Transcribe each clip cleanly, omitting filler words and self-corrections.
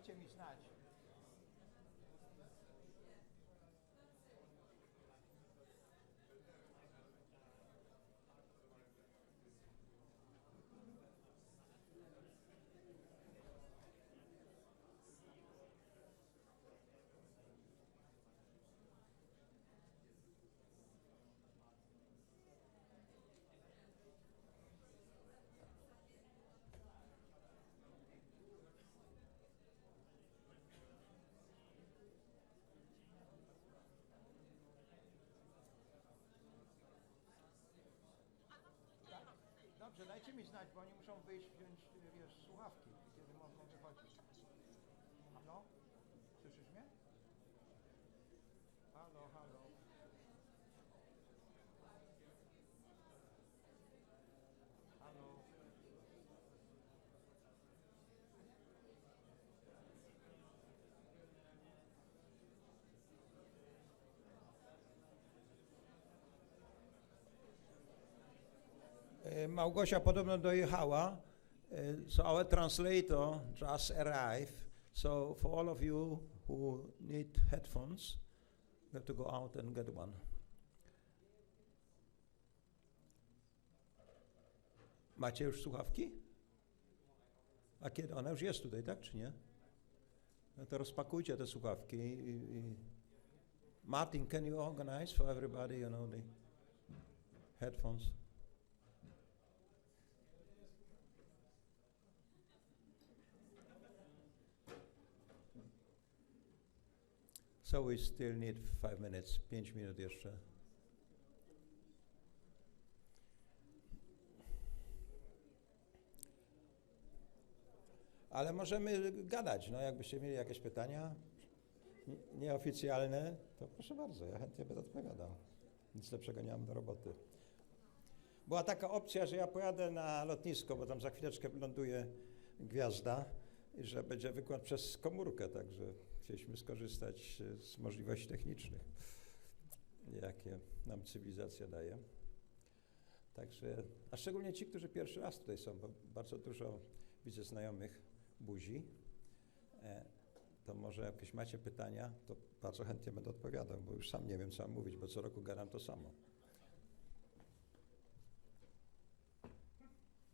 Dajcie mi znać. Dobrze, dajcie mi znać, bo oni muszą wyjść, wziąć, wiesz, słuchawki, kiedy mogą wychodzić. Halo? Słyszysz mnie? Halo, halo. Halo. Małgosia podobno dojechała, so our translator just arrived. So for all of you who need headphones, you have to go out and get one. Macie już słuchawki? A kiedy? Ona już jest tutaj, tak czy nie? No to rozpakujcie te słuchawki. Martin, can you organize for everybody, you know, the headphones? So we still need 5 minutes, 5 minut jeszcze. Ale możemy gadać, no jakbyście mieli jakieś pytania nieoficjalne, to proszę bardzo, ja chętnie będę odpowiadał. Nic lepszego nie mam do roboty. Była taka opcja, że ja pojadę na lotnisko, bo tam za chwileczkę ląduje gwiazda, i że będzie wykład przez komórkę, także chcieliśmy skorzystać z możliwości technicznych, jakie nam cywilizacja daje. Także, a szczególnie ci, którzy pierwszy raz tutaj są, bo bardzo dużo widzę znajomych buzi, to może jakieś macie pytania, to bardzo chętnie będę odpowiadał, bo już sam nie wiem, co mam mówić, bo co roku gadam to samo.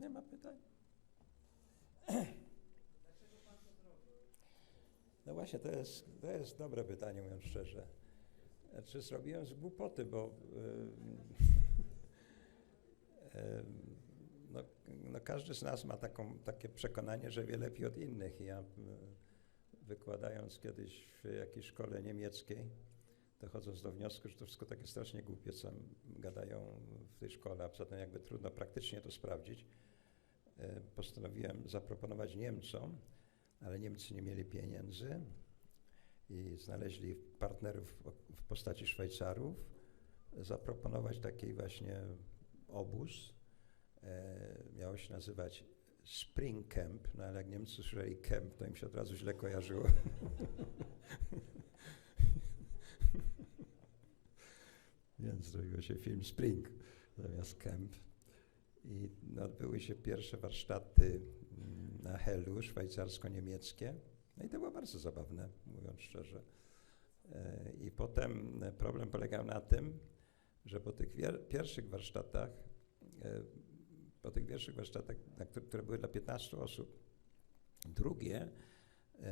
Nie ma pytań? No właśnie, to jest dobre pytanie, mówiąc szczerze. Znaczy, zrobiłem z głupoty, bo no każdy z nas ma takie przekonanie, że wie lepiej od innych. Ja wykładając kiedyś w jakiejś szkole niemieckiej, dochodząc do wniosku, że to wszystko takie strasznie głupie, co gadają w tej szkole, a poza tym jakby trudno praktycznie to sprawdzić, postanowiłem zaproponować Niemcom, ale Niemcy nie mieli pieniędzy i znaleźli partnerów w postaci Szwajcarów, zaproponować taki właśnie obóz. Miało się nazywać Spring Camp, no ale jak Niemcy słyszeli camp, to im się od razu źle kojarzyło. Więc zrobiło się film Spring zamiast camp. I odbyły się pierwsze warsztaty na Helu, szwajcarsko-niemieckie. No i to było bardzo zabawne, mówiąc szczerze. I potem problem polegał na tym, że po tych pierwszych warsztatach, które były dla 15 osób,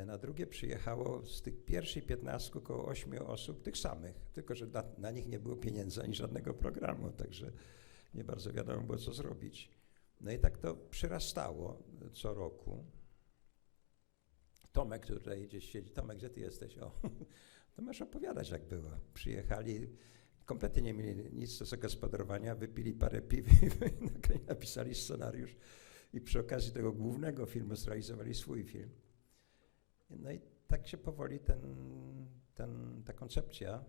na drugie przyjechało z tych pierwszych 15 około 8 osób tych samych, tylko że na nich nie było pieniędzy ani żadnego programu, także nie bardzo wiadomo było, co zrobić. No i tak to przyrastało co roku. Tomek, który tutaj gdzieś siedzi. Tomek, gdzie ty jesteś? O, to masz opowiadać, jak było. Przyjechali, kompletnie nie mieli nic do zagospodarowania, wypili parę piw i napisali scenariusz i przy okazji tego głównego filmu zrealizowali swój film. No i tak się powoli ta koncepcja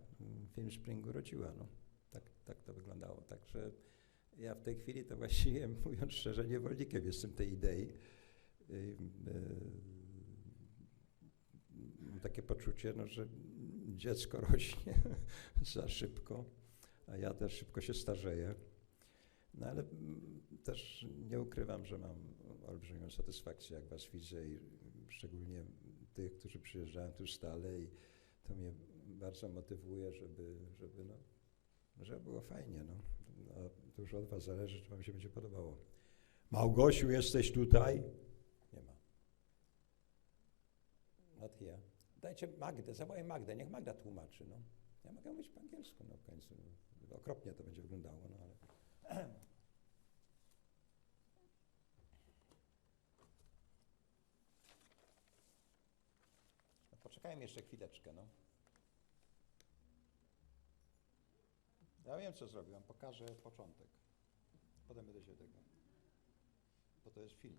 Film Springu rodziła. No. Tak to wyglądało. Także ja w tej chwili to właściwie, mówiąc szczerze, niewolnikiem jestem tej idei. Mam takie poczucie, no, że dziecko rośnie za szybko, a ja też szybko się starzeję. No ale też nie ukrywam, że mam olbrzymią satysfakcję, jak was widzę i szczególnie tych, którzy przyjeżdżają tu stale i to mnie bardzo motywuje, żeby było fajnie. No. To już od was zależy, czy wam się będzie podobało. Małgosiu, jesteś tutaj? Nie ma. Not here. Dajcie Magdę, zawołaj Magdę, niech Magda tłumaczy. No. Ja mogę mówić po angielsku, no w końcu. Okropnie to będzie wyglądało, no ale... No, poczekajmy jeszcze chwileczkę, no. Ja wiem, co zrobiłam. Pokażę początek. Potem będę się tego. Bo to jest film.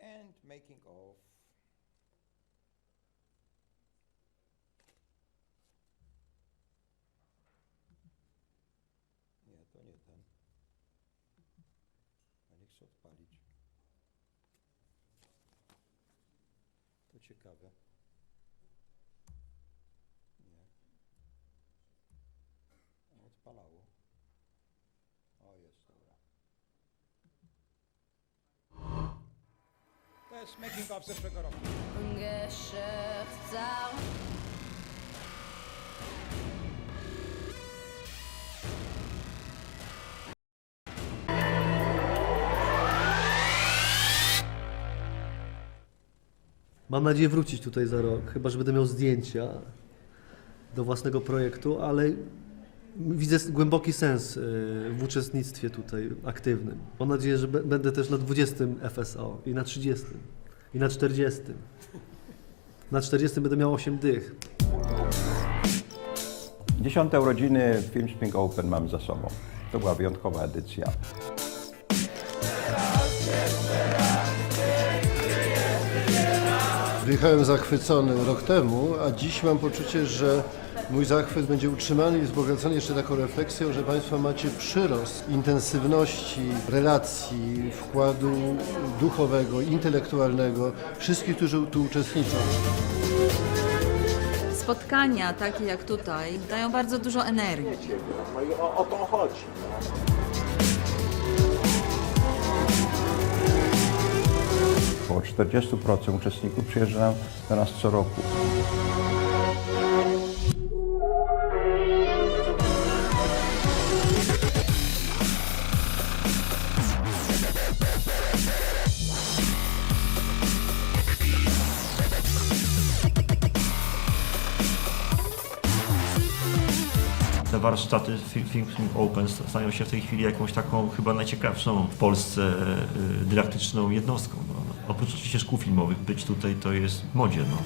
And making of. Nie, to nie ten. A nie chcę odpalić. To ciekawe. Nie. Odpalało. O, jest, dobra. To jest making of zeszłego roku. Mam nadzieję wrócić tutaj za rok, chyba że będę miał zdjęcia do własnego projektu, ale widzę głęboki sens w uczestnictwie tutaj aktywnym. Mam nadzieję, że będę też na 20 FSO i na 30 i na 40. Na 40 będę miał 8 dych. 10. urodziny Film Spring Open mam za sobą. To była wyjątkowa edycja. Wyjechałem zachwycony rok temu, a dziś mam poczucie, że mój zachwyt będzie utrzymany i wzbogacony jeszcze taką refleksją, że Państwo macie przyrost intensywności relacji, wkładu duchowego, intelektualnego, wszystkich, którzy tu uczestniczą. Spotkania takie jak tutaj dają bardzo dużo energii. No i o to chodzi. Około 40% uczestników przyjeżdża do nas co roku. Te warsztaty Film Open stają się w tej chwili jakąś taką chyba najciekawszą w Polsce dydaktyczną jednostką. No. Oprócz oczywiście szkół filmowych, być tutaj to jest w modzie. No.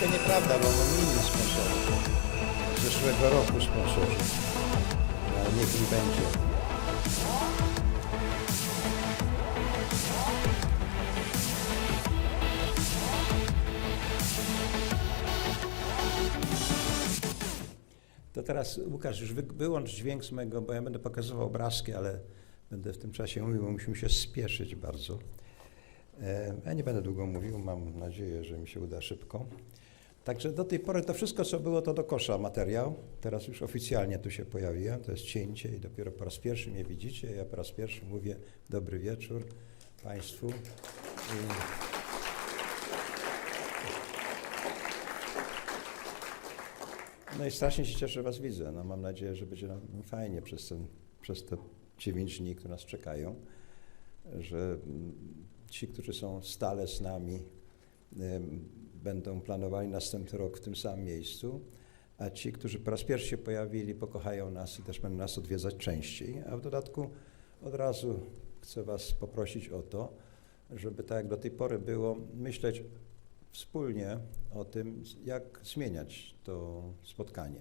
To nieprawda, bo mam inny sponsorów. Z zeszłego roku sponsorzy. Ale niech im będzie. To teraz, Łukasz, już wyłącz dźwięk z mojego, bo ja będę pokazywał obrazki, ale będę w tym czasie mówił, bo musimy się spieszyć bardzo. Ja nie będę długo mówił, mam nadzieję, że mi się uda szybko. Także do tej pory to wszystko, co było, to do kosza materiał. Teraz już oficjalnie tu się pojawiłem, to jest cięcie i dopiero po raz pierwszy mnie widzicie. Ja po raz pierwszy mówię dobry wieczór Państwu. No i strasznie się cieszę, że Was widzę. No, mam nadzieję, że będzie nam fajnie przez te 9 dni, które nas czekają, że ci, którzy są stale z nami, będą planowali następny rok w tym samym miejscu, a ci, którzy po raz pierwszy się pojawili, pokochają nas i też będą nas odwiedzać częściej. A w dodatku od razu chcę Was poprosić o to, żeby tak jak do tej pory było, myśleć wspólnie o tym, jak zmieniać to spotkanie,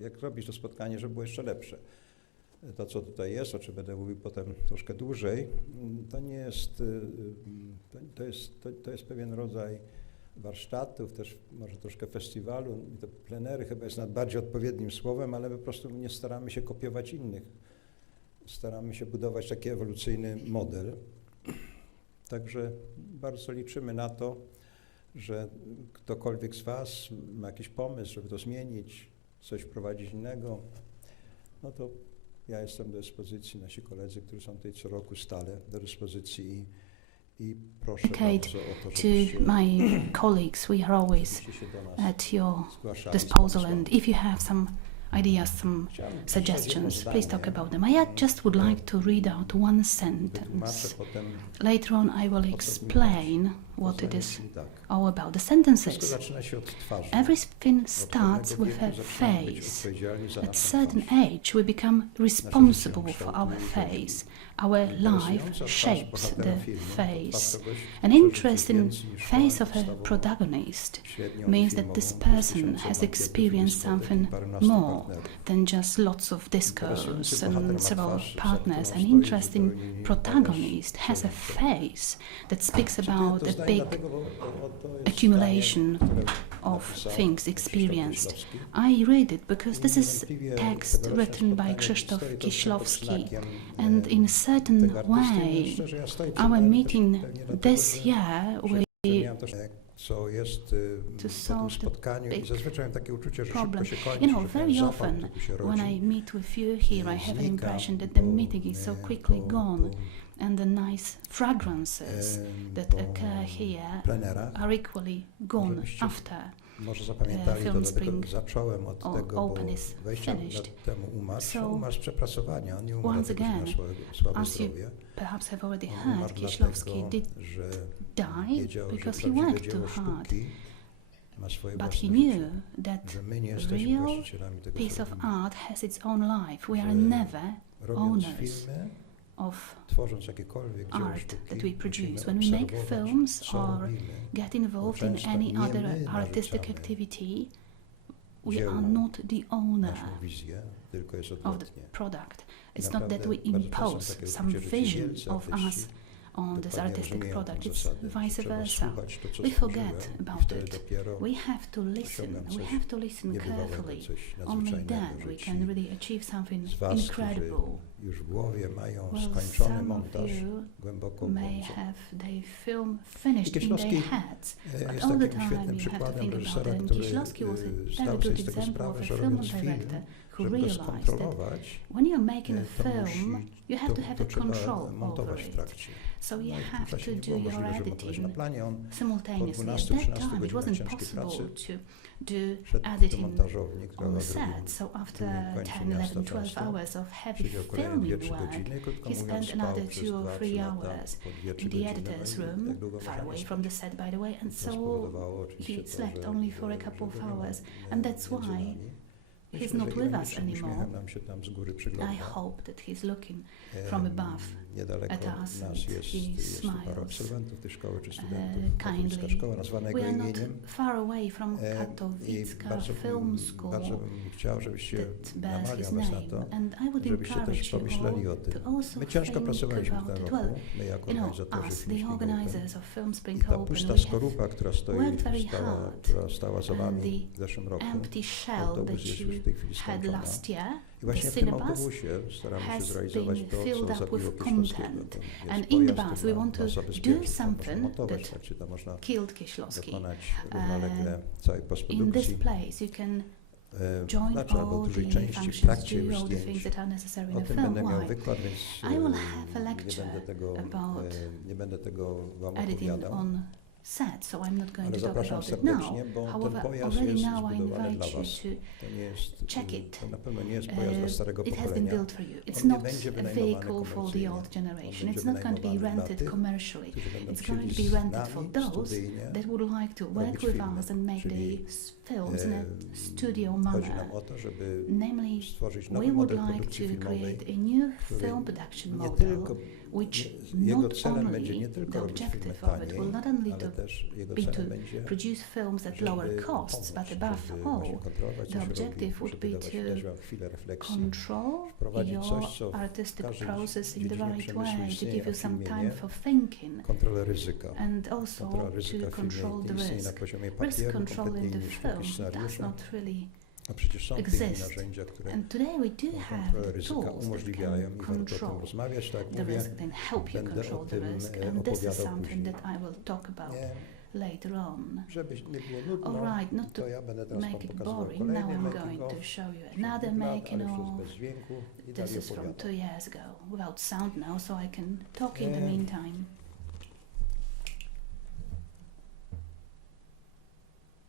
jak robić to spotkanie, żeby było jeszcze lepsze. To, co tutaj jest, o czym będę mówił potem troszkę dłużej, to nie jest, to jest pewien rodzaj warsztatów, też może troszkę festiwalu, i to plenery chyba jest bardziej odpowiednim słowem, ale my po prostu nie staramy się kopiować innych. Staramy się budować taki ewolucyjny model. Także bardzo liczymy na to, że ktokolwiek z Was ma jakiś pomysł, żeby to zmienić, coś wprowadzić innego, no to ja jestem do dyspozycji, nasi koledzy, którzy są tutaj co roku stale do dyspozycji i proszę bardzo o to, to my colleagues, we are always at your disposal, and if you have some ideas, some suggestions, please talk about them. I just would like to read out one sentence. Later on I will explain what it is all about. The sentences. Everything starts with a face. At certain age we become responsible for our face. Our life shapes the face. An interest in face of a protagonist means that this person has experienced something more than just lots of discourse and several partners. An interest in protagonist has a face that speaks about a big accumulation of things experienced. I read it because this is text written by Krzysztof Kieślowski, and in a certain way our meeting this year will to solve the big problem. You know, very often when I meet with you here, I have an impression that the meeting is so quickly gone, and the nice fragrances that occur here are equally gone after film spring open is finished. So once again, as you perhaps have already heard, Kieślowski did die because he worked too hard. But he knew that real piece of art has its own life. We are never owners of art that we produce. When we make films or get involved in any other artistic activity, we are not the owner of the product. It's not that we impose some vision of us on this artistic product, it's vice versa. We forget about it. We have to listen carefully. Only then we can really achieve something incredible. Well, some of you may have their film finished in their heads, but all the time you have to think about it. And Kieślowski was a very good example of a film director who realized that when you're making a film, you have to have a control over it. So you have to do your editing simultaneously. At that time, it wasn't possible to do editing on the set. So after 10, 11, 12 hours of heavy filming work, he spent another 2 or 3 hours in the editor's room, far away from the set, by the way, and so he slept only for a couple of hours. And that's why he's not with us anymore. I hope that he's looking from above at us and he smiles kindly. We are not far away from Katowicka Film School that bears his name, and I would encourage you all to also think about it. Well, you know, us, the organizers of Film Spring Open, we have worked very hard, and the empty shell that you had last year, the syllabus, has been filled up with content. And in the bus we want to do something that killed Kieślowski. In this place you can join all the functions, do all the things that are necessary in a film. Why? I will have a lecture about editing on said, so I'm not going Ale to talk zapraszam about it now. serdecznie, bo ten However, pojazd already jest now I zbudowany invite dla you was. to To nie jest, check it. to na pewno nie jest pojazd dla starego It has been pokolenia. built for you. It's On nie not będzie a wynajmowany vehicle for the komercyjnie. old generation. On It's będzie not going to be wynajmowany dla rented tych, commercially. którzy będą It's going to chcieli be z rented for nami those studyjnie that would like to work robić with filmy, us and make czyli, the films in a studio Chodzi manner. nam o to, żeby Namely, stworzyć we nowy would model like produkcji to filmowej, create a new który film production nie model, tylko, which jego not celem będzie only nie tylko the robić filmy objective of it taniej, will not only ale to też jego be to celem będzie, produce films at żeby lower costs, pomóc, but above żeby all, właśnie kontrolować, co the się objective robi, would żeby be dać to wam chwilę refleksji, control wprowadzić your coś, co w artistic każdej process in the dziedzinie right przemysłu way, to istnieje, give a you w some filmie time nie. for thinking Kontrolę ryzyka. and also Kontrola ryzyka to w filmie control the istnieje na risk. poziomie Risk papieru, control kompletnie in the inny niż w film jakimś does scenariuszu. not really A przecież są w tej chwili exist. narzędzia, które And today we do tą have kontrolę the ryzyka tools that umożliwiają i can warto o tym control rozmawiać, tak jak the mówię. risk, then help you Będę o control the tym risk. And this is opowiadał something później. that I will talk about Nie, later on. żeby nie było nudno, Alright, not to to ja będę teraz wam make it pokazywał boring, now kolejny I'm making going of, to show you sprzed another 2 lat, making ale już jest of. bez dźwięku i This dalej is from opowiadam. 2 years ago, without sound now, so I can talk in the Yeah. meantime.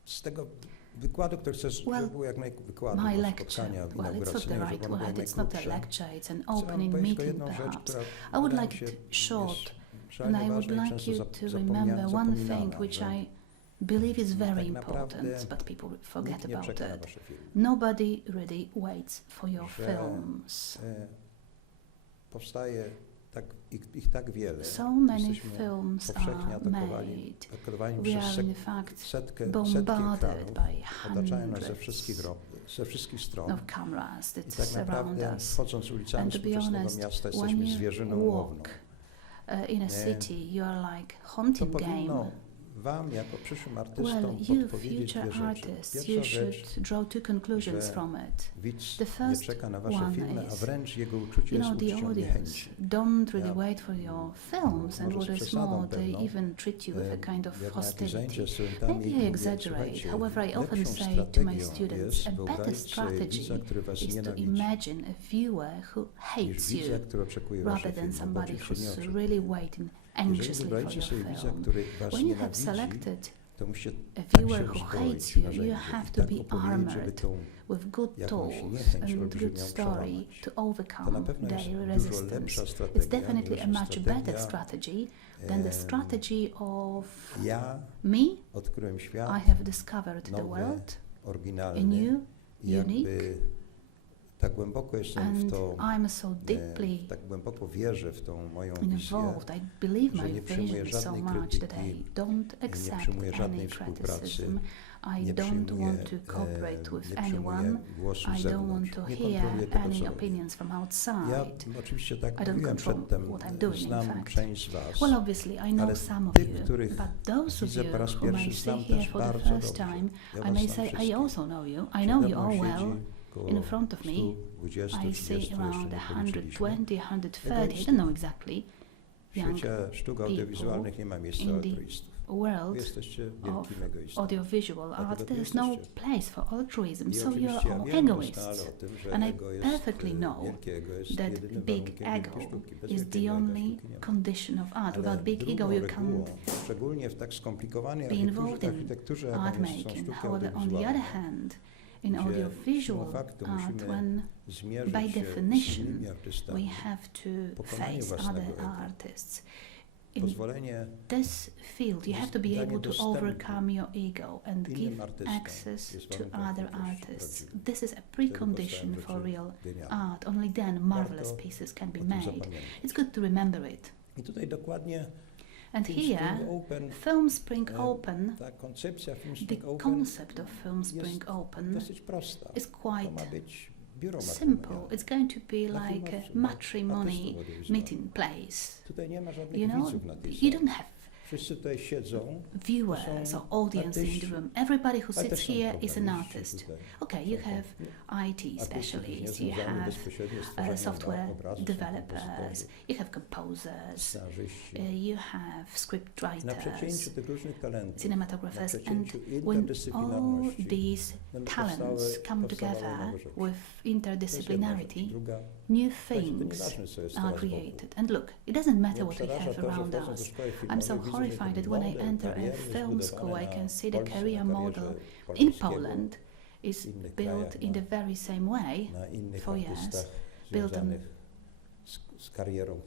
Z tego wykładu, który chcesz, żeby Well, był jak wykładu, My bo lecture, spotkania well, it's not the inauguracyjnego, right żeby one word, były it's not a najkrótsze. lecture, it's an Chcę wam opening powiedzieć tylko meeting jedną rzecz, perhaps. która I would wydaje like mi się it short, jest and szalenie I would ważna i like często you to remember one thing which że I believe is very tak naprawdę important, but people forget nikt nie about czeka na it. wasze filmy. Nobody really waits for your Że, films. Powstaje ich tak wiele. So many Jesteśmy films powszechnie are made. atakowani We przez are in fact setki bombarded ekranów, by otaczają nas hundreds ze wszystkich stron. of cameras that I tak surround naprawdę us. wchodząc ulicami And to be współczesnego honest, miasta when jesteśmy you zwierzyną łowną. walk in a Nie. city, you are like To hunting powinno game. wam jako przyszłym Well, artystom you podpowiedzieć future dwie rzeczy. artists, you Pierwsza rzecz, should draw 2 conclusions że from it. widz The nie first czeka na wasze one filmy, a is, wręcz jego uczucie You jest know, the uczuciem audience niechęci. don't really Ja wait for your films, and może what z is przesadą more, they pewną, even treat you with a kind of jak na jakieś hostility. zajęcia z studentami Maybe I mówię, exaggerate, słuchajcie, however, I often lepszą say to my strategią students, jest a better wyobrazić sobie strategy widza, który was is to nienawidzi, imagine a viewer who niż hates widza, you, który oczekuje wasze rather than filmy, bo somebody oczywiście nie who's oczekuje. really waiting Jeżeli anxiously for wybraliście your sobie widza, film. który was When you have nienawidzi, selected to musicie a tak viewer się who uzbroić hates w you, you narzędzie have i to tak be opowiedzieć, żeby armored tą with good jakąś tools niechęć and olbrzymią good story przełamać. to To overcome na pewno jest their dużo resistance. lepsza strategia, It's definitely a niż much better strategia, strategy than the strategy of ja me. odkryłem świat I have discovered the nowy, world, a oryginalny, new, i jakby unique, tak głęboko jestem w and to, I'm so deeply tak głęboko wierzę w tą moją wizję, involved. I believe że my nie przyjmuję vision so żadnej much that I krytyki, don't nie accept przyjmuję any żadnej współpracy, criticism. I nie don't przyjmuję, want to cooperate with nie przyjmuję anyone. głosu I z don't want zewnątrz. to Nie hear kontroluję tego, any co robię. opinions from Ja outside. oczywiście tak I don't mówiłem control przedtem, what I'm doing, in znam fact. część z was, Well, obviously, I know ale some of tych, you, których but those of widzę you po raz whom I pierwszy, see znam here też for the bardzo first dobrze. time, Ja I was may znam say I wszystkich. also know you. I know you all Przede mną well. siedzi koło In front of me, 120, I 30, see around jeszcze nie policzyliśmy. 120, 130, I don't know exactly, W young świecie sztuk audiowizualnych nie ma miejsca in the altruistów. Wy world jesteście of wielkim egoistą. audiovisual art. Dlatego There tu is no jesteście. place for altruism, I so oczywiście you're ja all wiem doskonale egoists. o tym, że And I ego jest, perfectly know wielkie ego jest that jedynym big warunkiem ego wielkiej sztuki. Bez is wielkiego the ega only sztuki nie ma. condition of art. Ale Without big drugą ego, you regułą, can't szczególnie w tak skomplikowanej be involved in architekturze, jaką art są making. sztuki However, on the other audiowizualne, hand, in gdzie audiovisual siłą faktu art, musimy when zmierzyć by się z definition innymi we artystami. have to Pokonaniu face własnego other ego. artists. In Pozwolenie this field, you have to be danie able to dostępu overcome your ego and innym give artystom access jest to warunkiem other twórczości artists. prawdziwej. This is a Wtedy precondition powstają for rzeczy real genialne. art. Only then marvelous Warto pieces can be o tym made. zapamiętać. It's good to remember it. I tutaj dokładnie And Film here, Spring Open, Film Spring e, Open, ta koncepcja Film the Spring Open concept of Film Spring jest Open dosyć prosta. is To quite ma być biuro simple. matrymonialne. It's going to be Dla like a filmowców, matrimony artystów audiowizualnych. meeting place. Tutaj nie ma żadnych You know, widzów na tej you sali. don't have Wszyscy tutaj siedzą. viewers or audience in the artyści. room. Everybody who Ale sits też są here is an programiści artist. tutaj. Okay, you Są have IT artyści, którzy nie specialists, you związani have bezpośrednio z tworzeniem software obrazu, są developers, kompozytorzy, you have composers, scenarzyści. you have script Na writers, przecięciu tych różnych talentów, cinematographers, na and przecięciu when all interdyscyplinarności these będą talents come powstawały together nowe rzeczy. with To jest jedna interdisciplinarity, rzecz. Druga, new słuchajcie, to things nieważne, co jest are teraz wokół. created. And look, it doesn't matter Mnie what we przeraża have to, że around wchodząc do us. szkoły I'm so filmowej, horrified that when I enter a film school, I can see the career model in Poland is built in the very same way for years, built z karierą,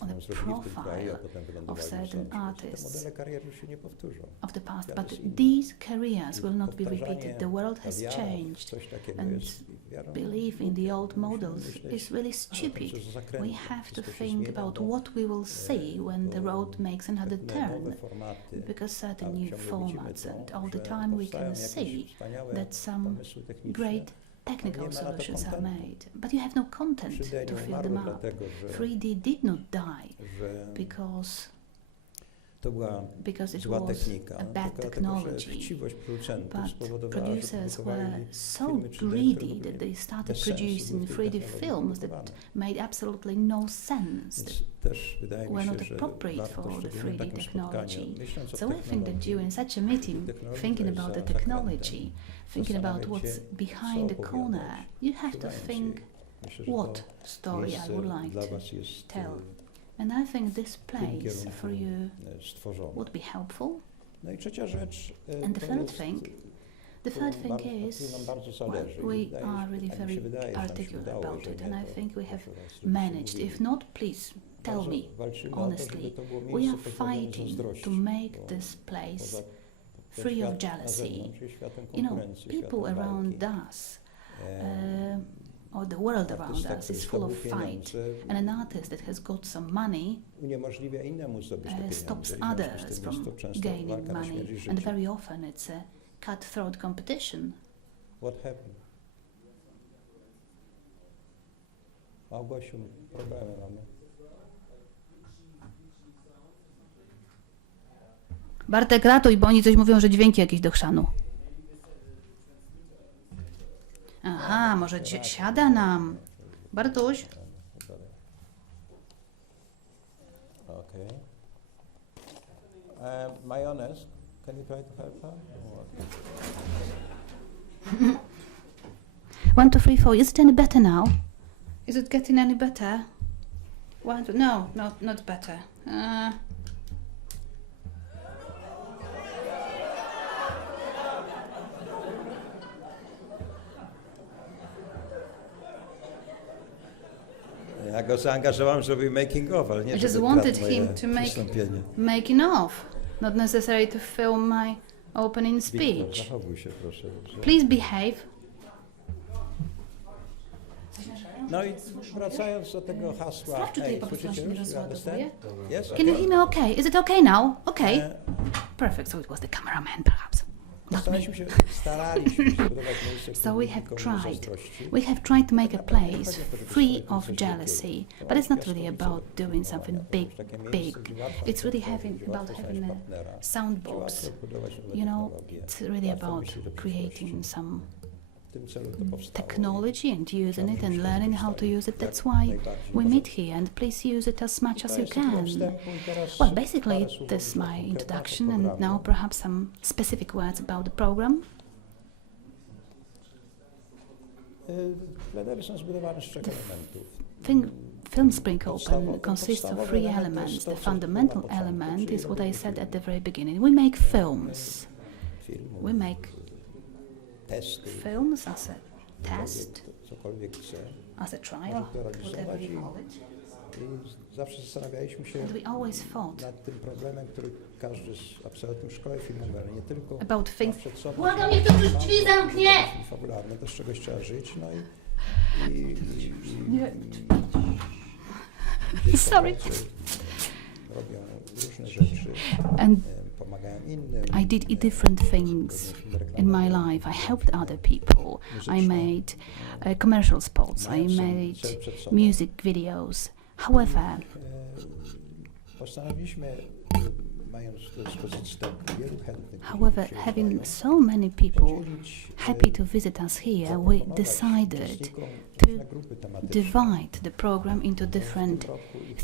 on the profile of certain artists Te modele kariery się nie powtórzą. of the past, but these careers will not be repeated. The world has changed, and believe in the old models is really stupid. We have to think about what we will see when the road makes another turn, because certain new formats, and all the time we can see that some great technical solutions are made, but you have no content to fill them up. 3D did not die because it was a bad technology, but producers were so greedy that they started producing 3D films that made absolutely no sense, that were not appropriate for the 3D technology. So I think that during such a meeting, thinking about the technology, thinking about what's behind the corner, you have to think what story I would like to tell. And I think this place for you would be helpful. And the third thing is, well, we are really very particular about it, and I think we have managed. If not, please tell me honestly. We are fighting to make this place free of jealousy. You know, people around us, or the world around us is full of fight, and an artist that has got some money stops others from gaining money, and very often it's a cutthroat competition. What happened? Małgosiu, problemy mamy. Bartek, ratuj, bo oni coś mówią, że dźwięki jakieś do chrzanu. Aha, może siada nam. Bartuś? Okay. Mayonnaise, can you try to help her? 1, 2, 3, 4. Is it any better now? Is it getting any better? 1, 2, no, not better. Ja go zaangażowałem, żeby making of, ale nie I just żeby wanted kradł him moje to make wystąpienie. making of, not necessary to film my opening Wiktor, speech. zachowuj się proszę. Dobrze? Please behave. No i wracając do tego hasła, Sprawdź, czy tutaj hey, po prostu słyszycie się nie już? rozładowuje. Yes, Can you hear me okay? Is it okay now? Okay. E, Perfect. So it was the cameraman, perhaps. Not me. staraliśmy się zbudować miejsce, So które we have nikomu nie tried. zazdrości. We have tried to make a place free of jealousy, but it's not really about doing something big. It's really about having a soundbox. You know, it's really about creating some W tym celu to powstało. technology and using it and learning how to use it. That's why we meet here, and please use it as much as you can. Well, basically, this is my introduction, and now perhaps some specific words about the program. Plenery są zbudowane z 3 elementów. Film Spring Open consists of 3 elements. The fundamental element is what I said at the very beginning. We make films. We make films as a test, Cokolwiek chce. as a trial, whatever you call it. I zawsze zastanawialiśmy się And we always thought nad tym problemem, który każdy z absolwentów szkoły filmowej, ale nie tylko about things. przed sobą. Błagam, niech ktoś drzwi zamknie! Fabularne, też czegoś trzeba żyć, no i Sorry. robią różne rzeczy, And pomagają innym. I did different things in my life. I helped other people. I made commercial spots. I made music videos. However, Postanowiliśmy, mając do dyspozycji tak wielu chętnych, having so many people happy to visit us here, we decided to divide the program into different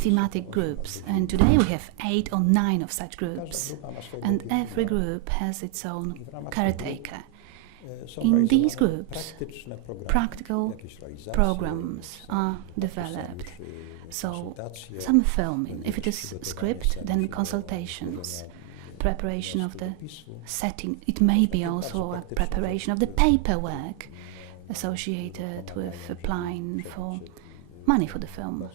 thematic groups. And today we have 8 or 9 of such groups. And every group has its own caretaker. In these groups, practical programs are developed. So, some filming. If it is script, then consultations, preparation of the setting. It may be also a preparation of the paperwork associated with applying for money for the film.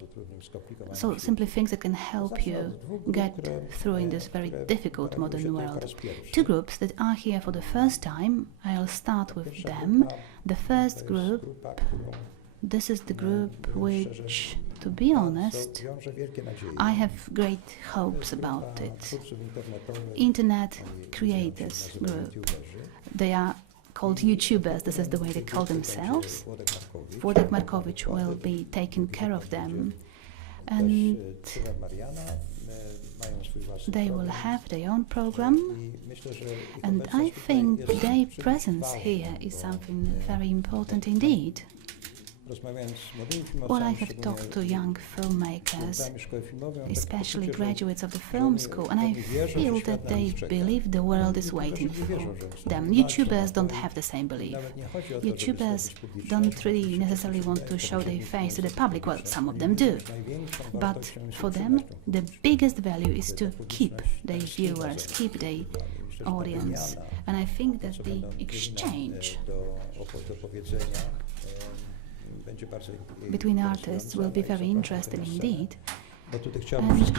So simply things that can help you get through in this very difficult modern world. Two groups that are here for the first time, I'll start with them. The first group, this is the group which, to be honest, I have great hopes about it. Internet Creators Group. They are called YouTubers, this is the way they call themselves. Władek Markowicz will be taking care of them, and they will have their own program, and I think their presence here is something very important indeed. Well, I have talked to young filmmakers, especially graduates of the film school, and I feel that they believe the world is waiting for them. YouTubers don't have the same belief. YouTubers don't really necessarily want to show their face to the public. Well, some of them do. But for them, the biggest value is to keep their viewers, keep their audience. And I think that the exchange between artists will be very interesting indeed. And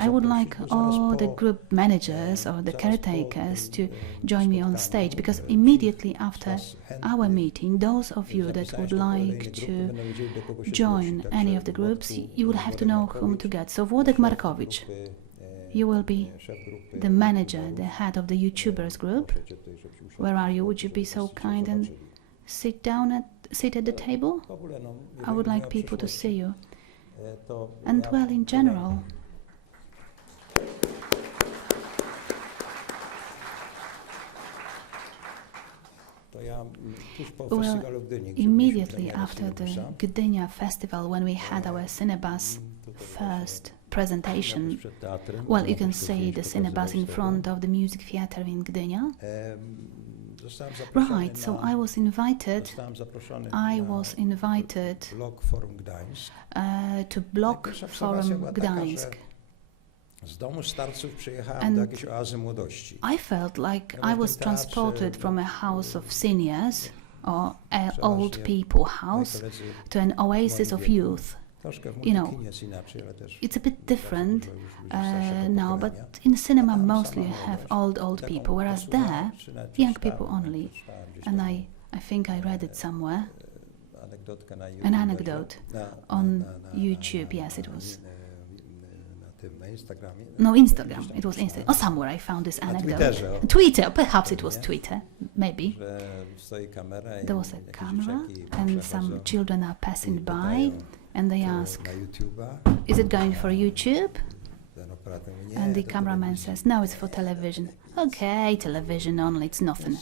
I would like all the group managers or the caretakers to join me on stage, because immediately after our meeting, those of you that would like to join any of the groups, you would have to know whom to get. So Władek Markowicz, you will be the manager, the head of the YouTubers group. Where are you? Would you be so kind and sit at the table? I would like people to see you. And well, in general, well, immediately after the Gdynia festival, when we had our Cinebus first presentation, well, you can see the Cinebus in front of the music theater in Gdynia. Right, so I was invited to Blog Forum Gdańsk. And I felt like I was transported from a house of seniors, or an old people house, to an oasis of youth. You know, it's a bit different now, but in cinema mostly you have old people, whereas there, young people only. And I think I read it somewhere, an anecdote on YouTube, yes, it was. No, Instagram, it was Instagram. Or somewhere I found this anecdote. Twitter, perhaps it was Twitter, maybe. There was a camera and some children are passing by and they ask, is it going for YouTube? And the cameraman says, no, it's for television. Okay, television only, it's nothing.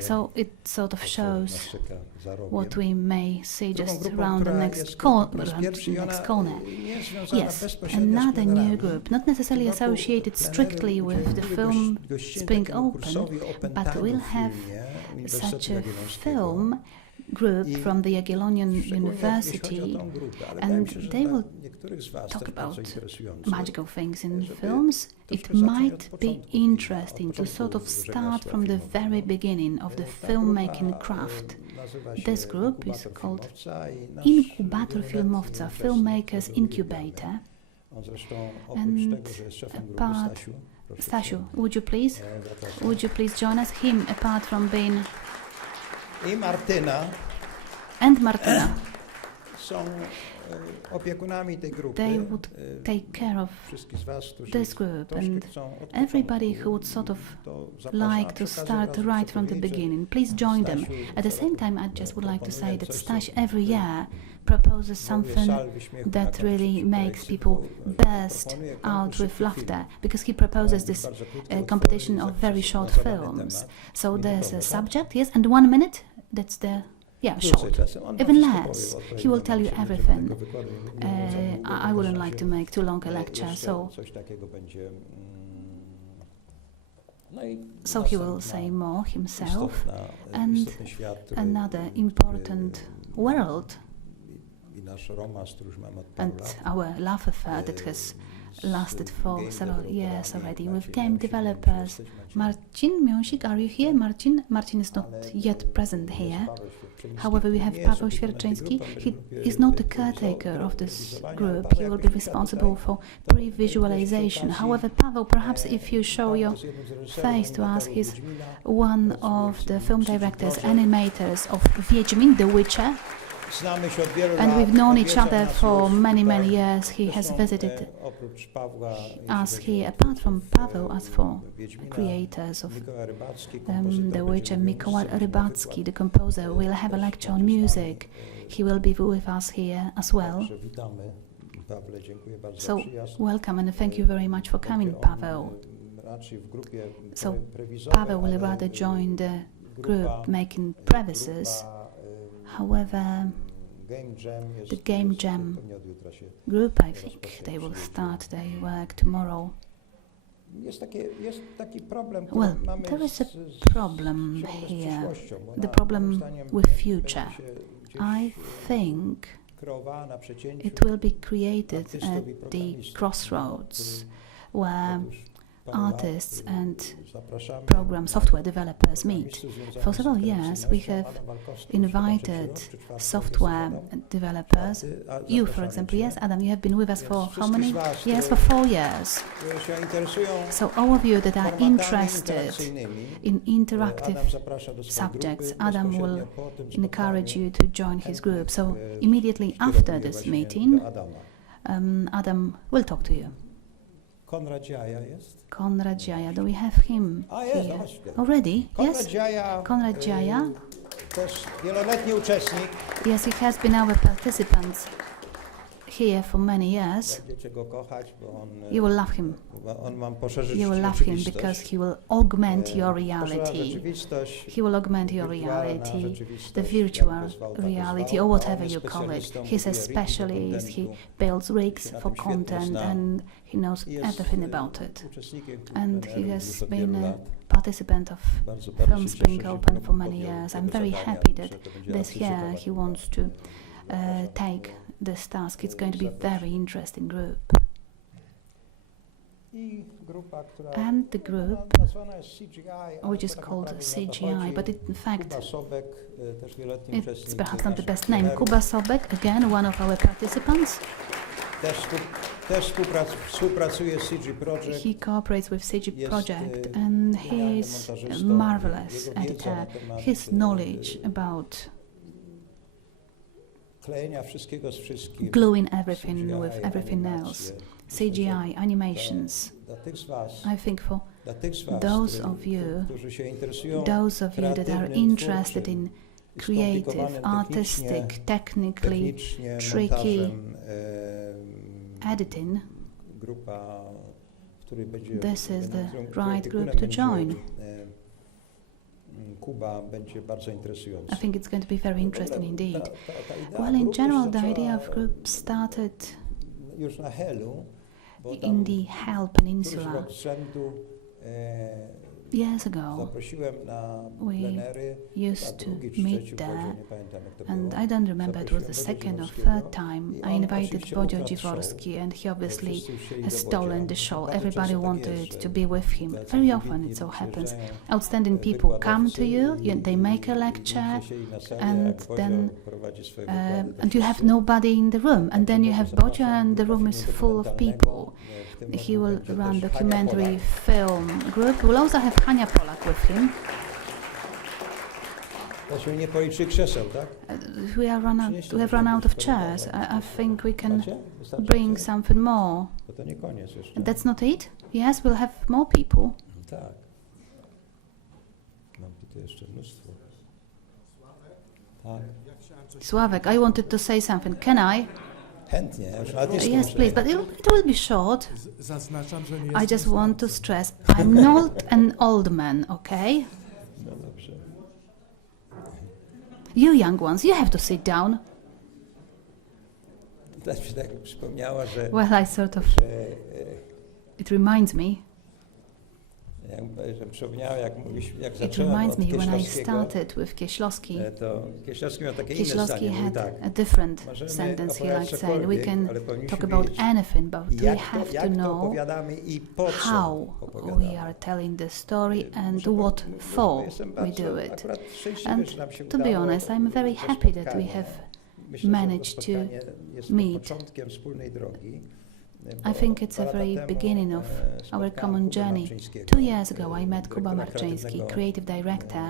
So it sort of shows what we may see just around the next corner. Yes, another new group, not necessarily associated strictly with the film Spring Open, but we'll have such a film group from the Jagiellonian University, and they will talk about magical things in films. It might be interesting to sort of start from the very beginning of the filmmaking craft. This group is called Inkubator Filmowca, Filmmakers Incubator. And Stasiu, would you please join us? Him, apart from being... And Martyna. They would take care of this group, and everybody who would sort of like to start right from the beginning, please join them. At the same time, I just would like to say that Staś every year proposes something that really makes people burst out with laughter, because he proposes this competition of very short films. So there's a subject, yes, and 1 minute, that's the... Yeah, short, even less. He will tell you everything. I wouldn't like to make too long a lecture, so... No i So he will następna say more himself. istotny świat, który Another important world, i nasz romans, który już mamy od paru and lat, our love affair that has lasted for game several years developerami. already with Marcin game Miąsik, developers. jesteś, Marcin? Marcin Miąsik, are you here? Marcin is not Ale, yet present jest here. Paweł Świerczyński, However, we który have nie jest Paweł opiekunem tej Świerczyński. grupy, He grupie is not the rewizowania, caretaker of this rewizowania. group. Paweł He will jak be wrócił responsible tutaj, for to pre-visualization. przy However, okazji, Paweł, perhaps if you show Paweł your jest jednym z reżyserów face to us, animatorów he's Wiedźmina. one of the film directors, animators of Wiedźmin, The Witcher, Znamy się od wielu and lat, we've known each odwiedzał other nas for już many, tutaj. many years. He has Zresztą, visited oprócz Pawła, jeśli us chodzi here. o Apart from twórców, Paweł, as for Wiedźmina, creators of Mikołaj Rybacki, The kompozytor, Witcher, będzie Mikołaj mówił Rybacki, the composer, will have a lecture on music. He will be with us here as well. Także witamy. Pawle, dziękuję bardzo So, za przyjazd. welcome and thank you very much for coming, Będzie on, Paweł. raczej w grupie So, prewizowej, Paweł will ale, rather join the grupa- group making premises. grupa, However, Game Jam jest the Game Jam pewnie od jutra się. group, I think they will start their work tomorrow. Jest taki problem, który Well, mamy there is a z problem ciągle z here, przyszłością, bo the moim problem zdaniem with będzie future. się gdzieś, I think kreowała na przecięciu. it will be created at the crossroads where Otóż parę lat, artists and zapraszamy program software developers meet. programistów związanych For z several years, we atrakcyjnością. have Adam Walkowski, invited czy czwarty software jest developers. You, for zapraszamy example, cię. yes, Adam, you have been with us Więc for how wszystkich many? z was, Yes, które- for 4 years. które się interesują So all of you that are formatami interested interakcyjnymi, in interactive Adam zaprasza do swojej subjects, grupy, Adam bezpośrednio will po tym encourage spotkaniu you to join his group. So chętnych, immediately after skierowuję this właśnie meeting, do Adama. Adam will talk to you. Konrad Dziaja jest? Konrad Dziaja, do we have him A jest, no here? właśnie. Already? Konrad Yes? Dziaja, Konrad Dziaja? też wieloletni uczestnik. Yes, he has been our participant here for many years. Będziecie go kochać, bo You will love him. on wam poszerzy You will love him rzeczywistość. because he will augment your Poszerza reality. rzeczywistość, He will augment your wirtualna reality, rzeczywistość, the jak virtual go zwał, tak go reality, zwał, or a on whatever jest you call it. specjalistą, He's a buduje rig do specialist, he kontentu, builds rigs się na for tym świetnie content, zna. and he knows Jest, everything about it. uczestnikiem And pleneru he już has od been wielu a lat. participant of Bardzo Film się Spring cieszę, że Open for many podjął years. tego I'm very zadania, happy że that to będzie this year he arcycudowna wants to take this task. It's going to be a very interesting group. I grupa, która And the group, nazwana jest CGI, ale which to is tak called naprawdę nie o to CGI, chodzi. but in fact, Kuba Sobek, też wieloletni it's uczestnik perhaps not the naszych best name. plenerów, Kuba Sobek, again, one of our participants. też współpracuje z CG Project. He cooperates with CG Jest, Project and he genialnym is a montażystą. marvelous Jego wiedza editor. na temat, His knowledge about klejenia wszystkiego z wszystkim. gluing everything CGI, with everything animacje. else, Myślę, że CGI, animations. Dla tych z was, I think for those of you, którzy się interesują those of you that are kreatywnym, interested twórczym in i creative, skomplikowanym artistic, technically technicznie tricky montażem, editing, grupa, w której będzie this is the której right group opiekunem to będzie, join. Kuba, będzie bardzo interesujący. I think it's going to be very interesting Ta indeed. idea Well, in grupy general, się the idea zaczęła of group started już na Helu, bo in tam the Hell któryś Peninsula rok z rzędu years ago. zaprosiłem na We plenery, used to drugi czy meet trzeci there, poziom, nie pamiętam jak to and było. I don't remember, it was the Zaprosiłem second or Bodzio third time. i I on invited oczywiście Bodzio ukradł Dziworski, and he obviously Wszyscy chcieli has do stolen Bodzia. the show. Bardzo Everybody często tak wanted jest, to że be with him. tacy Very wybitni often it so ludzie happens. przyjeżdżają, Outstanding people come to you, wykładowcy they make a i lecture, siedzi na sali, and jak Bodzio then prowadzi swoje wykłady, to and you have wszyscy- nobody in the room, and then you have Bodzio Bodzio, and the room is zapraszam full of dokumentalnego, people. w tym He roku will będzie run też Hania documentary Polak. film group. We'll also have Hania Polak with him. To się nie policzy krzeseł, tak? We have run out of chairs. I think we can Macie? Wystarczy? bring something more. Bo to nie koniec jeszcze. That's not it? Yes, we'll have more people. Tak. Mam tutaj jeszcze mnóstwo. Tak. Sławek, I wanted to say something. Can I? Chętnie. Ja już na dysku Yes, muszę please, but jechać. it will be short. Zaznaczam, że nie I jestem just want to znawcą. stress, I'm not an old man, okay? No dobrze. You young ones, you have to sit down. Też mi się tak przypomniała, że, Well, I sort of, że it reminds me, Że przypomniałem, jak It zacząłem reminds od me when I Kieślowskiego, started with Kieślowski. to Kieślowski miał takie inne Kieślowski zdanie. Mówi had tak, a different możemy sentence he opowiadać liked saying. We cokolwiek, can ale powinniśmy talk about wiedzieć, anything, but we jak have to to know opowiadamy i po co how opowiadamy. we are telling the story and Muszę what bo for jestem we bardzo do it. akurat szczęśliwy, And że nam się to be udało honest, I'm very to happy that we spotkanie. have Myślę, że managed to to spotkanie jest meet. początkiem wspólnej drogi. I think it's a very beginning of our common journey. 2 years ago, I met Kuba Marczyński, creative director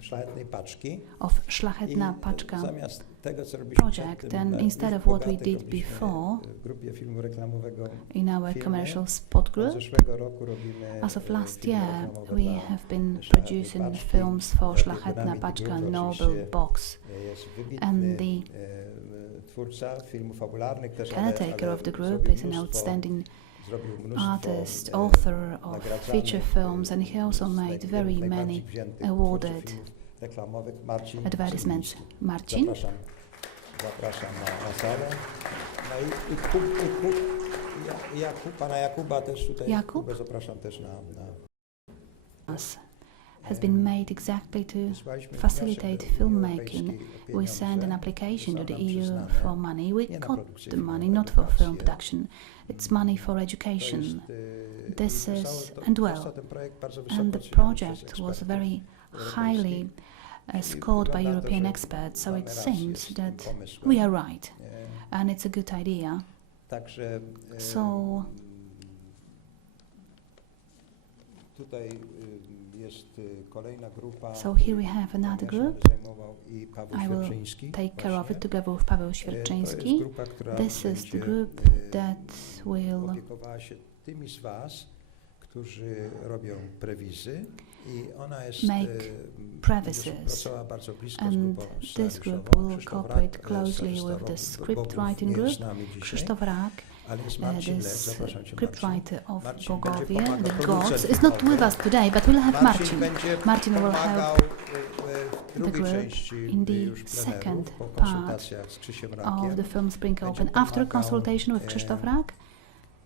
Szlachetnej Paczki. of Szlachetna I Paczka zamiast tego, co robiliśmy project, przedtem, and na instead już of what we bogatych did robiliśmy before w grupie filmu reklamowego in our filmy. commercial spot Od group. zeszłego roku robimy As of last filmy year, reklamowe we dla have been Szlachetnej producing Paczki. films for Szlachetna Opiekunami Paczka tej grupy Noble oczywiście Box. jest And wybitny the twórca filmów fabularnych też, caretaker of the group zrobił is an mnóstwo- outstanding zrobił mnóstwo, artist, author of nagradzanych, feature films, and he also z made very najbardziej many wziętych awarded twórców filmów reklamowych. Marcin advertisements. Cywiński. Marcin? Zapraszam na salę. No i pana Jakuba też tutaj. Jakub? Kubę zapraszam też na Has been made exactly to wysłaliśmy facilitate wniosek do filmmaking. Unii Europejskiej o We sent an pieniądze, application to the które są nam EU przyznane for money. We nie na got produkcję the filmową, money not for film edukację. production, it's money for To education. jest, This i zostało is, to- and well, został ten projekt bardzo wysoko and the oceniony przez project was ekspertów very highly scored by European experts, so it seems that we are right, and it's a good idea. Także So tutaj jest kolejna grupa. So here we have another Ja się group. będę zajmował i Paweł I will Świerczyński take care of it właśnie. together with Paweł To jest Świerczyński. grupa, która This is the będzie, group that will opiekowała się tymi z Was, którzy robią prewizy i ona jest make previses. pracowała bardzo blisko z and grupą this group scenariuszową. will Krzysztof cooperate Rak, closely scenarzysta with the Bogów script nie writing jest group. z nami dzisiaj, Krzysztof Rak, ale jest Marcin Lech, this zapraszam Cię, script Marcin. writer of Marcin będzie Bogowie, pomagał, the producent gods, is not filmowy. with us today, but we'll have Marcin. będzie Marcin will pomagał help w the drugiej group części in the już second plenerów, po part konsultacjach z Krzysiem of Rakiem, the film Spring Będzie Open. After pomagał, consultation with Krzysztof Rak,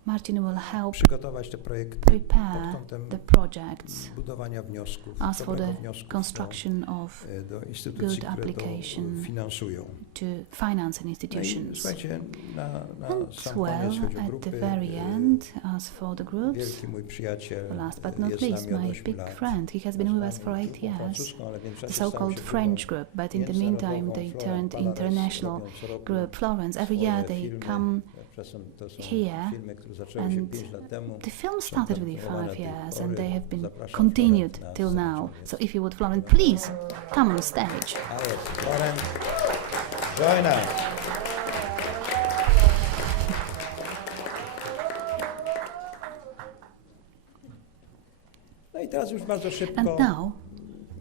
Martin will help przygotować te projekty pod prepare kątem the projects budowania wniosków, as for dobrego the wniosku construction of do instytucji, good które to application finansują. to finance No i institutions. słuchajcie, na And sam well, koniec chodzi o at grupy. the very end, as for the groups, Wielki mój przyjaciel last but not jest z least, nami od my 8 big lat. friend. He has been with us for 8 Grupą years, francuską, ale w the międzyczasie stał so-called się French grupą group, but in the meantime they międzynarodową. turned Florence international robią co roku group. Florence, every swoje year they filmy. come Czasem to są here, filmy, które zaczęły się and 5 lat temu. the film Są started really kontynuowane 5 do tej years pory. and they have been Zapraszam continued Florence na till scenę now. człowieka. So if you would, Florence, please come on stage. A jest, Florence, join us. No i teraz już bardzo szybko. And now,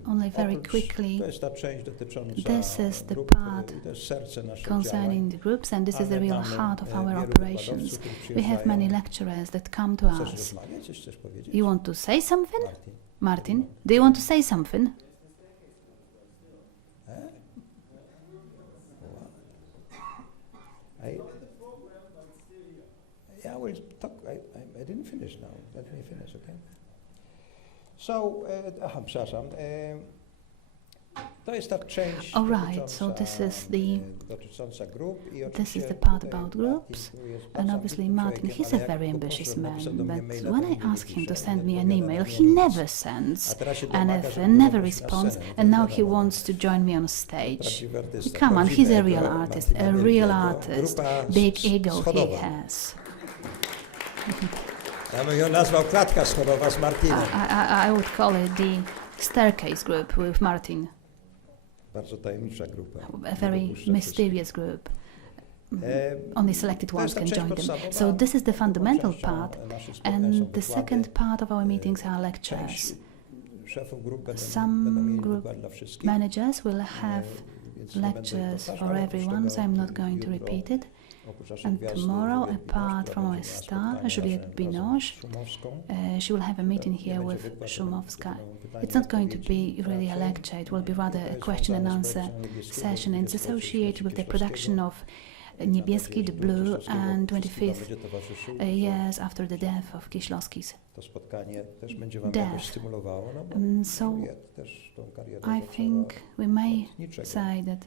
only very Oprócz- quickly, To jest ta część dotycząca this is the grup, part to jest serce naszych concerning the groups, and this is the Ale real mamy, heart of our wielu operations. wykładowców, którzy We have many przyjeżdżają. lecturers that come to Chcesz us. rozmawiać? Coś chcesz powiedzieć? You want to say something? Martin? Martin, do you want to say something? I will talk. I didn't finish now. Let me finish, okay? So, przepraszam. To jest ta część All right, so this is dotycząca grup i This is oczywiście the part tutaj about Martin, groups, który jest and bardzo obviously ambitnym Martin, człowiekiem, he's a ale very jak ambitious poproszę, man, napisał do mnie but maila, when to I mi nie ask him to pisze, send nie me an odpowiada email, na he nic. never sends A teraz się domaga, anything, żeby never zobaczyć na responds, scenę. and now To he wiadomo. wants to join me on stage. Prawdziwy artysta, Come on, prawdziwe he's a ego real artist, a Martina real Wielkiego. artist. Grupa Big ego he schodowa. has. Ja bym ją nazwał klatka schodowa z Martinem. I would call it the staircase group with Martin, Bardzo tajemnicza grupa. a very Nie dopuszcza mysterious group. Only selected To ones jest ta can część join them. podstawowa. So this is the fundamental Częścią part, naszych spotkań są and the wykłady. second part of our meetings are Część lectures. szefów grup będą Some mieli group wykład dla wszystkich. Managers will have Więc nie będę lectures powtarzał, for ale oprócz everyone, so tego I'm not going to jutro, repeat it. oprócz naszych And gwiazd, tomorrow, Juliette apart Binoche, from która our będzie miała star, spotkanie Juliette razem z Binoche, Szumowską. she will have a meeting Nie here będzie with wykład, Szumowska. to będą pytania It's not going to odpowiedzi be really a raczej. lecture, it will be rather To a jest question and związane z answer projektem niebieskiego session. It's Niebieskiego associated with the production of Niebieski, the blue, and 25th będzie towarzyszył. years after the death of Kieślowski's To spotkanie też będzie wam death. jakoś stymulowało, no bo So Juliet też tą karierę I zaczęła think we may od niczego. say that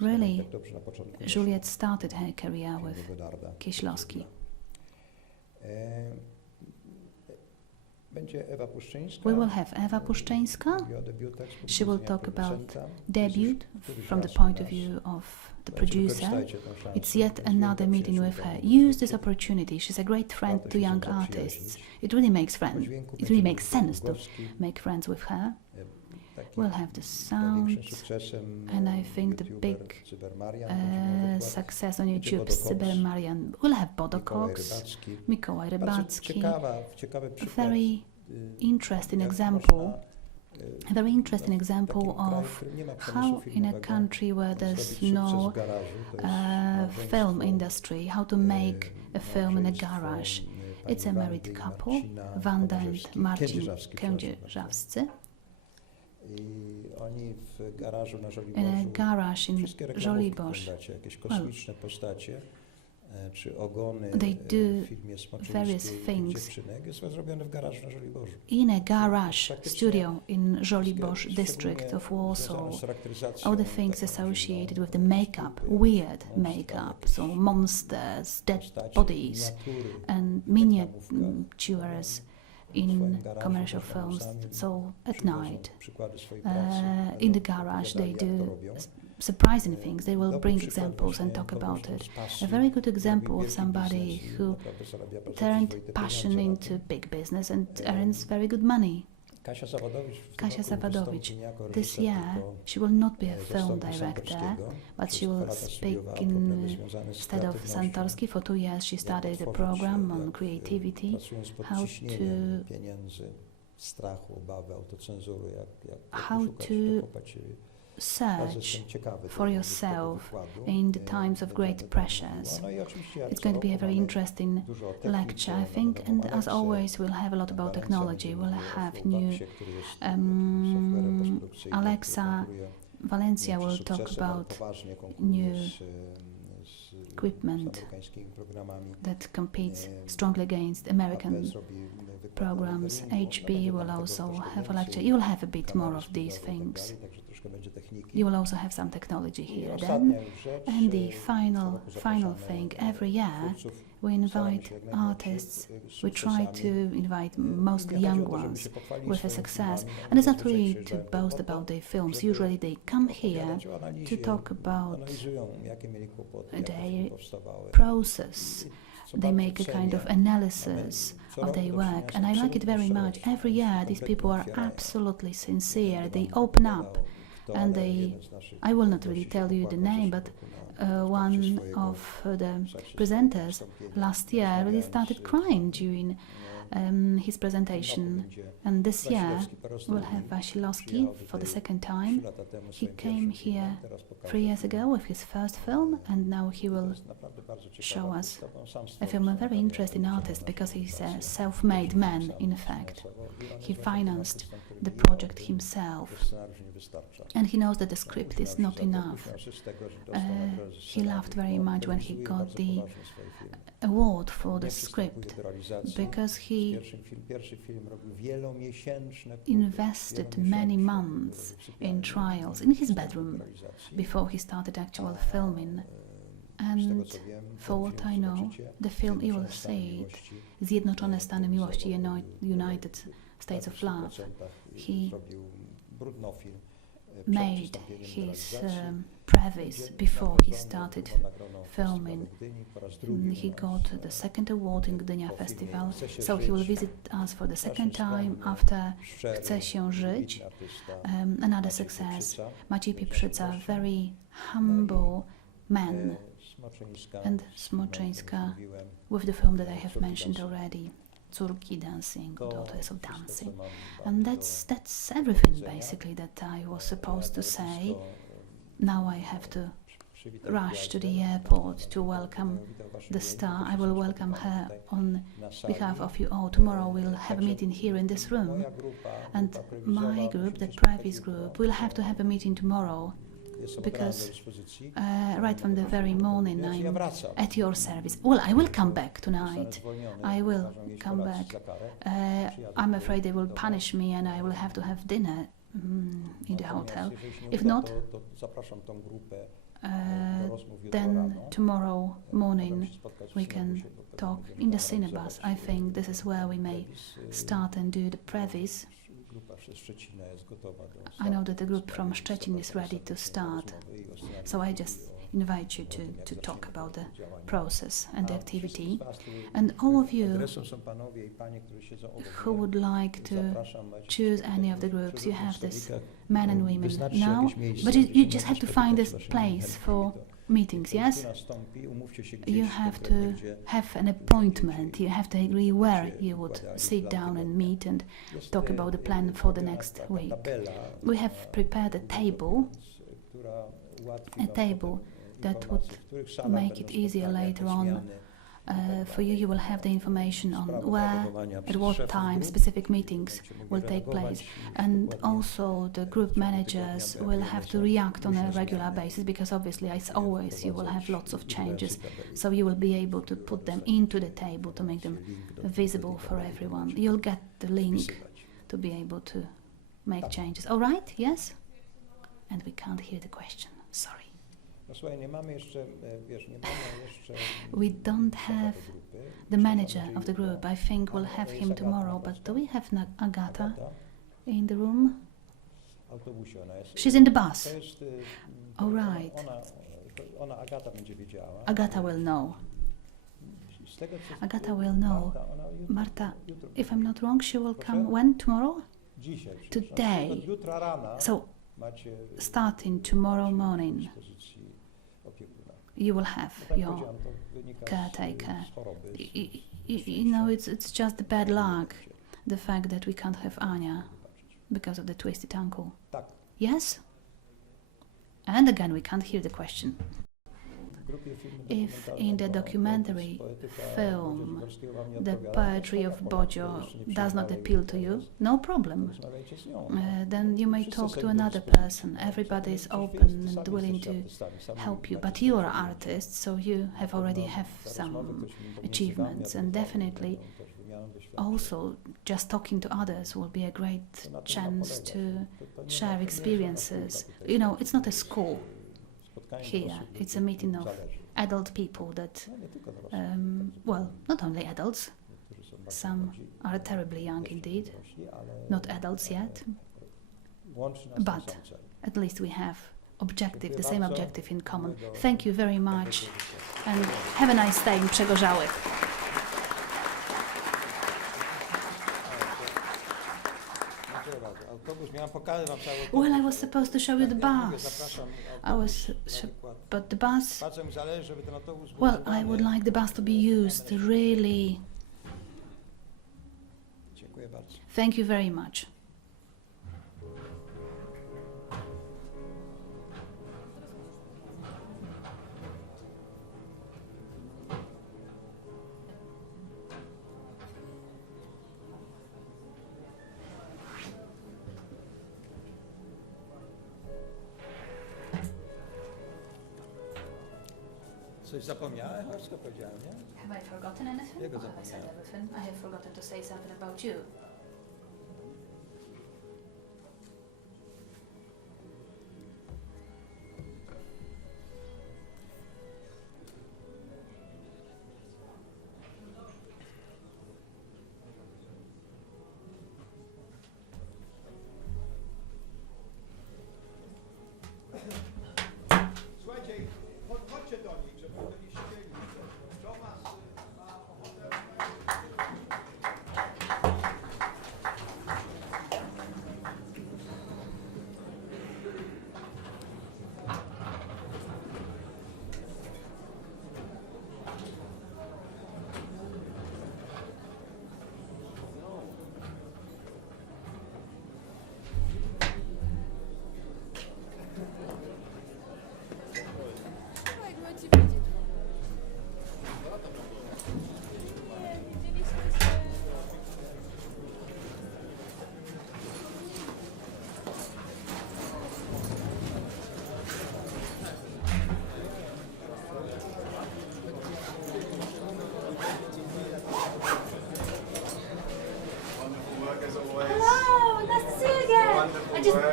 Zresztą really tak dobrze na początku Juliet started her career weszła with do Godarda. Kieślowski. Będzie Ewa Puszczyńska. We will have Ewa Puszczyńska. Mówi o debiutach z punktu She will widzenia talk about producenta. debut Któryś from the raz point u of nas. view of the Słuchajcie, producer. wykorzystajcie tę szansę. It's yet To jest another wielka meeting with przyjaciółka. her. Use this opportunity. She's a great friend Warto to się young z nią artists. zaprzyjaźnić. It really makes Po friends. dźwięku It really będzie makes sense to Długowski, make friends with her. taki We'll have the największym sound sukcesem and I think the youtuber big Cybermarian będzie miał wykład. success on Będzie YouTube. Bodo Cox, Cybermarian. We'll have Bodo Mikołaj Cox, Rybacki. Mikołaj Bardzo Rybacki. ciekawy przykład. Very interesting jak example. można, A very interesting w example takim kraju, w of którym nie ma how przemysłu in a filmowego, country where zrobić there's sukces no w garażu. To jest małżeństwo, film industry, how to make a film in a małżeństwo, garage. pani It's a married Wandy i couple, Marcina Wanda and Kędzierzewski- Marcin Kędzierzawski, Kędzierzawscy, I oni w garażu na in a Żoliborzu garage in wszystkie reklamówki Żoliborz. oglądacie, jakieś kosmiczne postacie, czy ogony They do w filmie various Smoczyńskiej things. Dziewczynek jest zrobione w garażu na Żoliborzu. In a garage Praktycznie studio in Żoliborz wszystkie district szczególnie of Warsaw, związane z charakteryzacją all the things taką associated zimną, with the makeup, weird makeup, so monsters, dead postacie, bodies, miniatury, and reklamówka. miniatures W in swoim garażu commercial zresztą films. sami So at przywożą night, przykłady swojej pracy, in the będą garage, they opowiadali, jak to do robią. surprising things. They will Dobry bring przykład examples and właśnie talk about kogoś it. z pasji, A very good robi example of wielki somebody biznes i who naprawdę zarabia bardzo turned przyzwoite passion pieniądze na into tym. big business and earns very good money. Kasia Zawadowicz w tym Kasia roku Zawadowicz. wystąpi nie jako This reżyser, year, tylko she will not be a film zastąpi director, Santorskiego. but Przez she 2 will lata speak studiowała in problemy związane z instead of kreatywnością, Santorski. For 2 years, she jak studied a otworzyć program się, on jak, creativity, pracując pod how ciśnieniem to pieniędzy, strachu, obawy, autocenzury, jak how szukać, to dokopać się. Bardzo search jestem ciekawy for tego yourself wykładu. in the times of Będzie great tam pressures. mówiła. No i oczywiście jak It's co going to be a roku very mamy interesting dużo o technice, lecture, I mamy think, nową and as Alexę, always, we'll have a lot about Alexa technology. będzie We'll mówiła o have Flowbackie, new który jest takim softwarem postprodukcyjnym, Alexa, który konkuruje Valencia will większym talk sukcesem, ale about poważnie konkuruje new z equipment amerykańskimi programami. that competes strongly against American HP zrobi wykład na programs. Wolverinie, HB będzie will tego also troszkę have a więcej, lecture. You will have a bit more kamery of these studiowe i tak things. dalej, także troszkę będzie techniki. You will also have some technology I here ostatnia then. już rzecz, And the co final roku final zapraszamy, thing, every year twórców. we Staramy invite się jak największych, artists. We try sukcesami. to invite mostly Nie chodzi young o to, żeby ones się pochwalić with a swoimi success. filmami, And it's not zazwyczaj really to przyjeżdżają po boast to, about their films. żeby Usually they come here opowiadać o analizie, to talk about analizują, jakie mieli kłopoty, jak te their filmy powstawały. process. Co They bardzo make a kind cenię, of analysis co of roku their do work, czynienia and z I like it very absolutną much. szczerością, Every year, these kompletnie people are otwierają. absolutely sincere. Będę They wam open opowiadał, up, kto, and ale they. jeden z naszych I will not really gości się tell you the popłakał name, w but zeszłym roku na one trakcie swojego of the trakcie presenters swojego wystąpienia, last year really rozmawiając started z crying during his presentation. będzie And this year Wasilewski po raz we'll drugi. have Wasilewski Przyjechał for the tutaj second 3 time. lata temu He swoim came pierwszym filmem, here teraz pokaże 3 years film. ago with his first film, and now he To will jest naprawdę bardzo ciekawa show us historia, bo on sam a stworzył film. A swoją very karierę, interesting sam artist because naszą he's a pracę. self-made man, Sam in fact. finansował. I on He jest właśnie tym financed artystą, który the wie o project tym, himself, że scenariusz nie wystarcza. and he knows that the script is not enough. Uśmiał się z tego, że dostał nagrodę za He laughed very scenariusz, bo much when he realizuje got bardzo the poważnie swoje filmy. award for Nie the przystępuje script do realizacji. because he Pierwszy film robił wielomiesięczne próby, invested many months in trials in his bedroom before he started actual filming. And for what I know, the film you will see it, Zjednoczone Stany Miłości, United States of Love, he made his preface before he started filming. He got the second award in Gdynia Festival, so he will visit us for the second time after Chce się żyć. Another success, Maciej Pieprzyca, very humble man, and Smoczyńska with the film that I have mentioned already, Córki Dancing, Daughters of Dancing. And that's everything basically that I was supposed to say. Now I have to rush to the airport to welcome the star. I will welcome her on behalf of you all. Tomorrow we'll have a meeting here in this room, and my group, the Pravis group, will have to have a meeting tomorrow because right from the very morning I'm at your service. Well, I will come back tonight. I will come back. I'm afraid they will punish me and I will have to have dinner in the hotel. If not, then tomorrow morning we can talk in the cinebus. I think this is where we may start and do the previs. I know that the group from Szczecin is ready to start, so I just invite you to talk about the process and the activity. And all of you who would like to choose any of the groups, you have this men and women now, but you just have to find this place for meetings, yes? You have to have an appointment, you have to agree where you would sit down and meet and talk about the plan for the next week. We have prepared a table that would make it easier later on. For you, you will have the information on where, at what time specific meetings will take place. And also the group managers will have to react on a regular basis, because obviously, as always, you will have lots of changes. So you will be able to put them into the table to make them visible for everyone. You'll get the link to be able to make changes. All right? Yes? And we can't hear the question. Sorry. We don't have the manager of the group. I think we'll have him tomorrow, but do we have Agata in the room? She's in the bus. All right. Agata will know. Agata will know. Marta, if I'm not wrong, she will come when? Tomorrow? Today. So, starting tomorrow morning, you will have your caretaker. You know, it's just the bad luck, the fact that we can't have Anya because of the twisted ankle. Yes? And again, we can't hear the question. If in the documentary film the poetry of Bodzio does not appeal to you, no problem. Then you may talk to another person. Everybody is open and willing to help you. But you are artists, so you already have some achievements, and definitely also just talking to others will be a great chance to share experiences. You know, it's not a school here. It's a meeting of adult people that, well, not only adults, some are terribly young indeed, not adults yet, but at least we have the same objective in common. Thank you very much and have a nice day in Przegorzałych. Well, I was supposed to show you the bus. But the bus, well, I would like the bus to be used, really. Thank you very much. Coś zapomniałem? Wszystko powiedziałem, nie? Have I forgotten anything? Or have I said everything? I have forgotten to say something about you.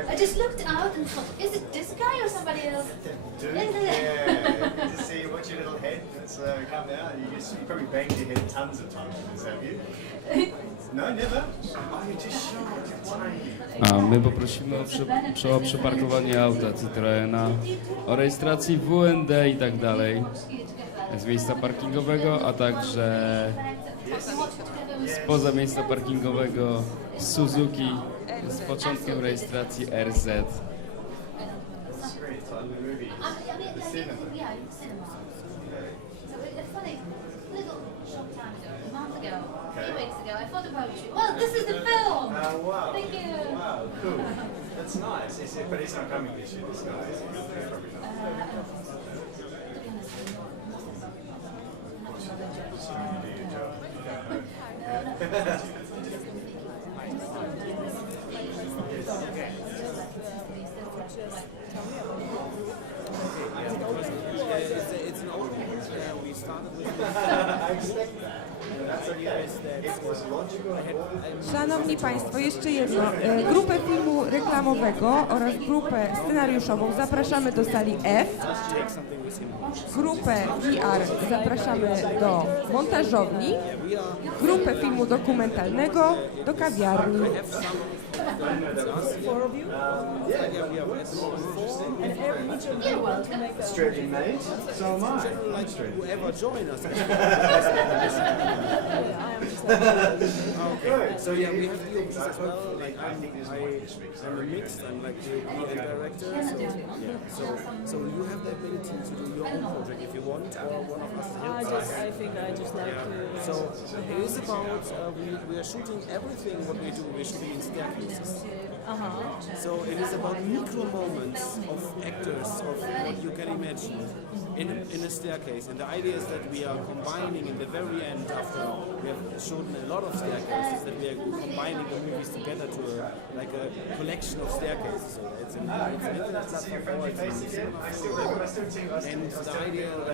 I just looked out and thought, is it this guy or somebody else? Yeah. To see what's your little head that's come out. You probably banged your head tons of times with this, have you? No, never. Oh, you're just shy. A my poprosimy o przeparkowanie auta Citroena, o rejestracji WND i tak dalej z miejsca parkingowego, a także spoza miejsca parkingowego Suzuki z początkiem rejestracji RZ. Well, this is the film! Wow. Thank you! Wow, cool. That's nice. But he's not coming this year, this guy. Probably not. It's an old one. We started with Szanowni Państwo, jeszcze jedno. Grupę filmu reklamowego oraz grupę scenariuszową zapraszamy do sali F. Grupę VR zapraszamy do montażowni. Grupę filmu dokumentalnego do kawiarni. Stretching mate. So am I. whoever join us. Good. So yeah, we have the options as well. Like I'm a mixed. I'm like the lead director. So you have the ability to do your own project if you want, or one of us helps. I think I just like to. So it is about we are shooting everything what we do. We're shooting in staircases. So it is about micro moments of actors of what you can imagine in a staircase. And the idea is that we are combining in the very end, after we have shown a lot of staircases, that we are combining the movies together to a collection of staircases. So it's an internet platform for it. And the idea